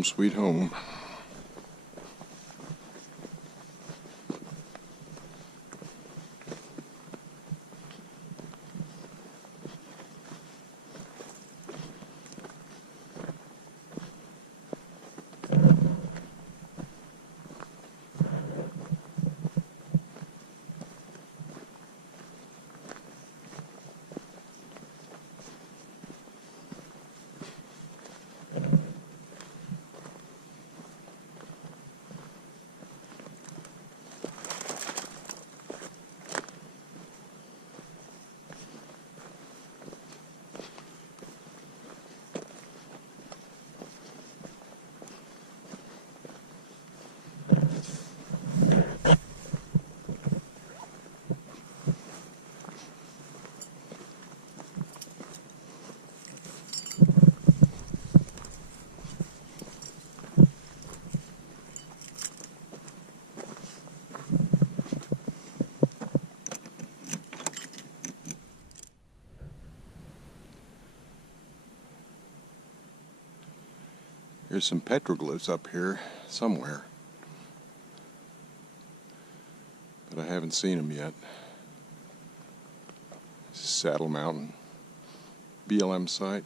Home sweet home. There's some petroglyphs up here somewhere, but I haven't seen them yet. This is Saddle Mountain BLM site.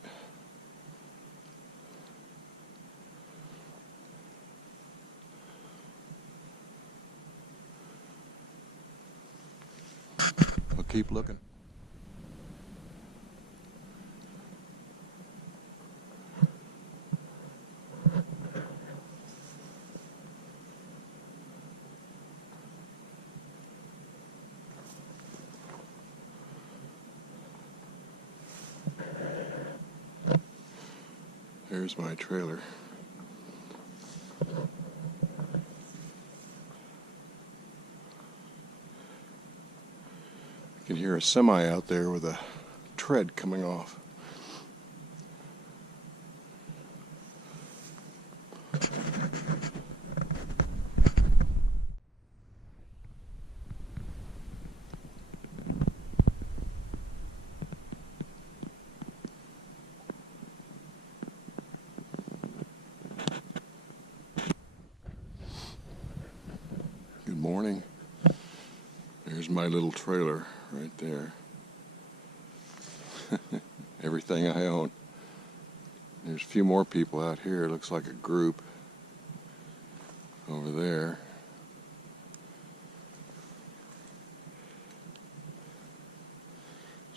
I'll keep looking. There's my trailer. You can hear a semi out there with a tread coming off. Good morning. There's my little trailer right there. Everything I own. There's a few more people out here. It looks like a group over there.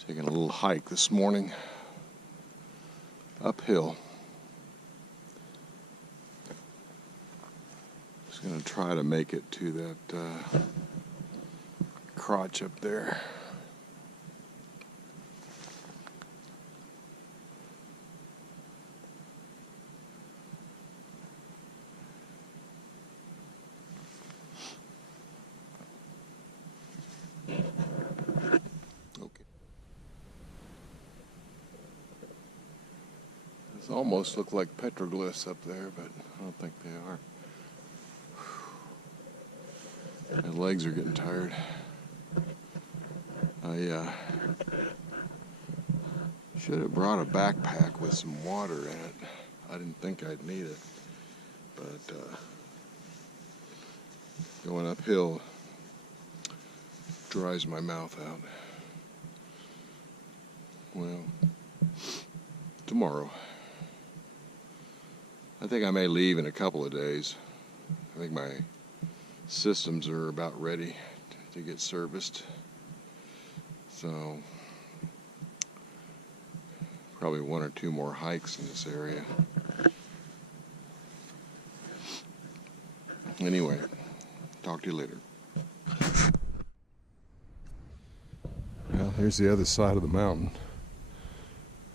Taking a little hike this morning uphill. Just gonna try to make it to that crotch up there. Okay. These almost look like petroglyphs up there, but I don't think they are. My legs are getting tired. I should have brought a backpack with some water in it. I didn't think I'd need it, but going uphill dries my mouth out. Well, tomorrow. I think I may leave in a couple of days. I think my systems are about ready to get serviced. So, probably one or two more hikes in this area. Anyway, talk to you later. Well, here's the other side of the mountain.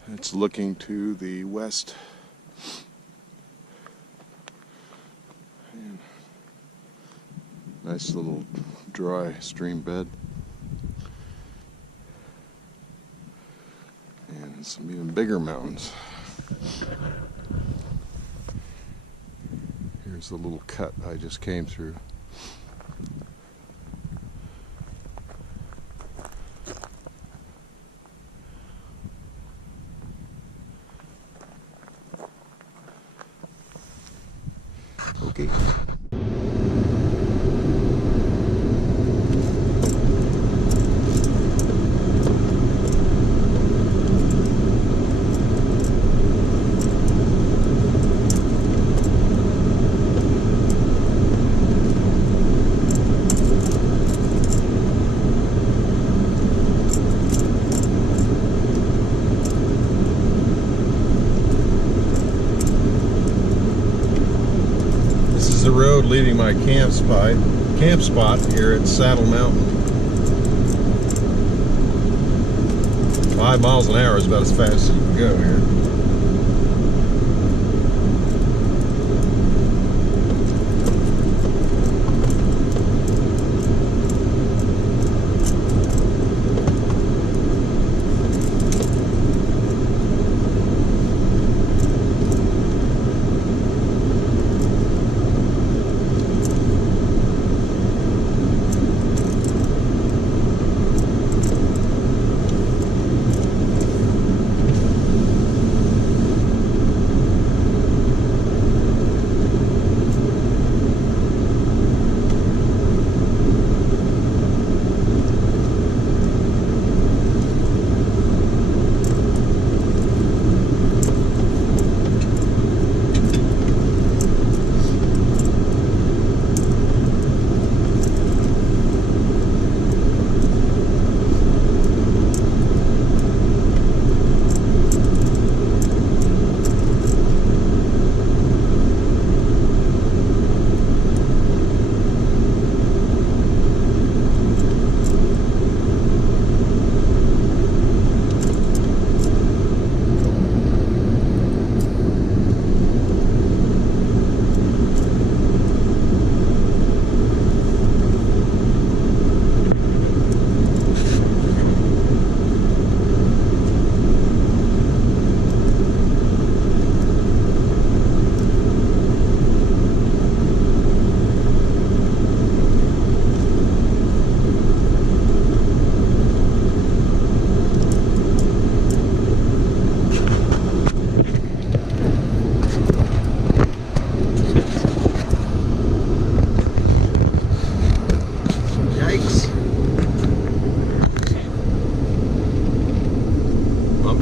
It's looking to the west. And nice little dry stream bed. And some even bigger mountains. Here's the little cut I just came through. The road leaving my camp spot here at Saddle Mountain. 5 miles an hour is about as fast as you can go here.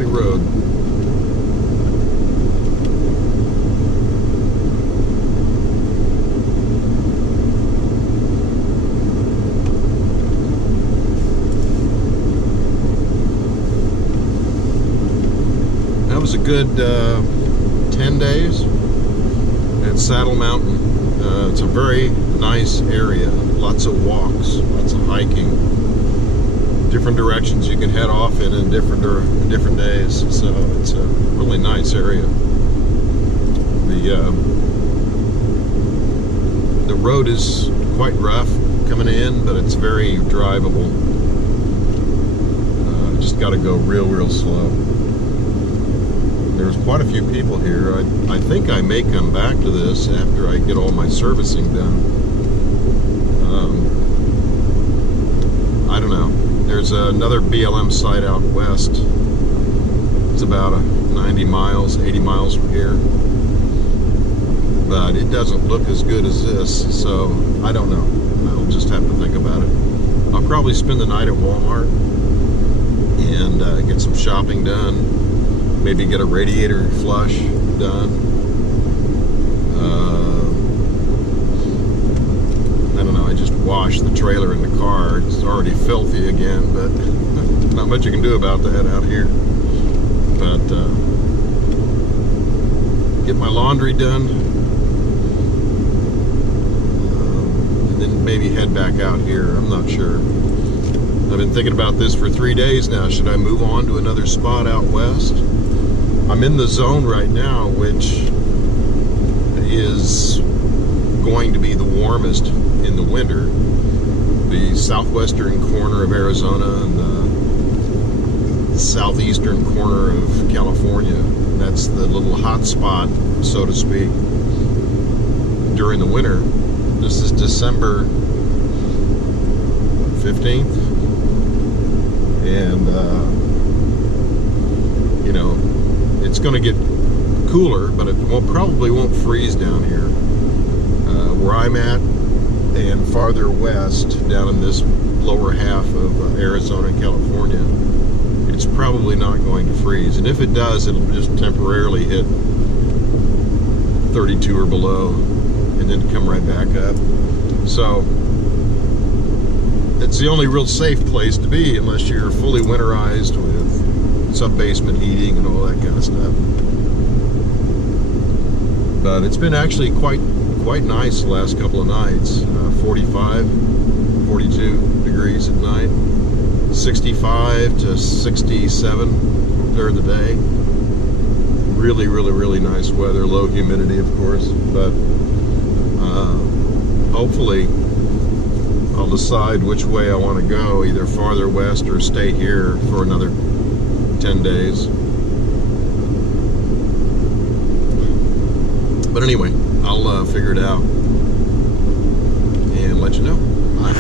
Road. That was a good 10 days at Saddle Mountain. It's a very nice area. Lots of walks, lots of hiking. Different directions you can head off in different days, so it's a really nice area. The road is quite rough coming in, but it's very drivable. Just got to go real slow. There's quite a few people here. I think I may come back to this after I get all my servicing done. I don't know. There's another BLM site out west. It's about 90 miles, 80 miles from here. But it doesn't look as good as this, so I don't know. I'll just have to think about it. I'll probably spend the night at Walmart and get some shopping done. Maybe get a radiator flush done. I don't know, I just washed the trailer in the car. It's already filthy again, but not much you can do about that out here. But get my laundry done, and then maybe head back out here. I'm not sure. I've been thinking about this for 3 days now. Should I move on to another spot out west? I'm in the zone right now, which is going to be the warmest in the winter. The southwestern corner of Arizona and the southeastern corner of California. That's the little hot spot, so to speak, during the winter. This is December 15th, and you know, it's going to get cooler, but it probably won't freeze down here. where I'm at and farther west, down in this lower half of Arizona and California, it's probably not going to freeze. And if it does, it'll just temporarily hit 32 or below and then come right back up. So it's the only real safe place to be unless you're fully winterized with sub-basement heating and all that kind of stuff. But it's been actually quite nice the last couple of nights. 45, 42 degrees at night, 65 to 67 during the day. Really, really, really nice weather. Low humidity, of course, but hopefully I'll decide which way I want to go, either farther west or stay here for another 10 days. But anyway, I'll figure it out and let you know. Bye.